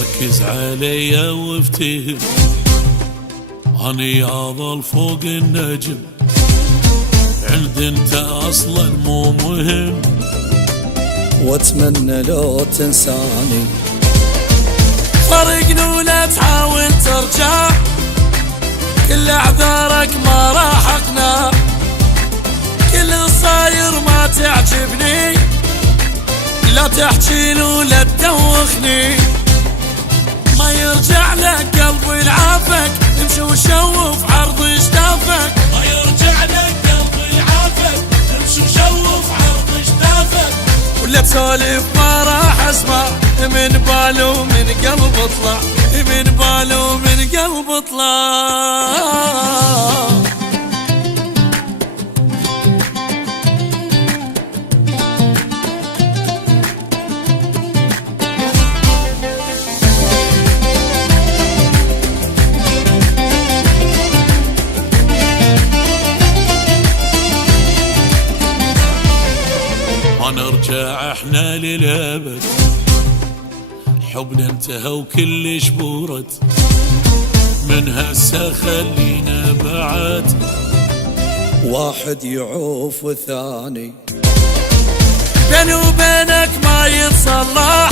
ركز علي وافتهم، اني اظل فوق النجم، عند انت اصلا مو مهم، واتمنى لو تنساني. فرقنا ولا تحاول ترجع، كل اعذارك ما راح اقنع، كل صاير ما تعجبني، لا تحكي له ولا تدوخني، ما يرجع لك قلبي لعافك، امشي وشوف عرض اشتافك، ما يرجع لك قلبي لعافك، امشي وشوف عرض اشتافك، ولا تسولف ما راح اسمع، من باله من قلب اطلع، من باله من قلب اطلع. ما نرجع احنا للابد، حبنا انتهى وكلش بورد، من هسه خلينا بعد، واحد يعوف والثاني، بيني وبينك ما يتصلح،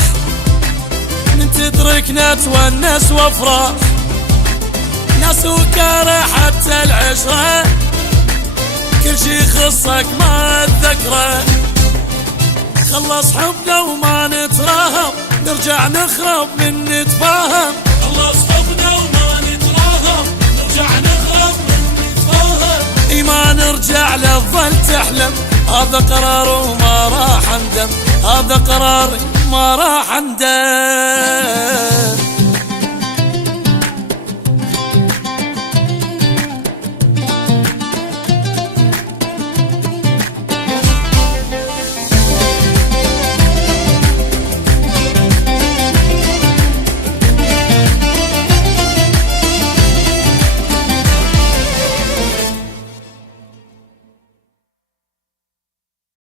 من تدركنا تونس وافراح، ناس وكاره حتى العشرة، كل شي يخصك ما اتذكره، خلص حبنا وما نتراهم، نرجع نخرب من نتفاهم، خلص حبنا وما نتراهم، نرجع نخرب من نتفاهم، اي ما نرجع للظل تحلم، هذا قرار وما راح اندم، هذا قراري ما راح اندم.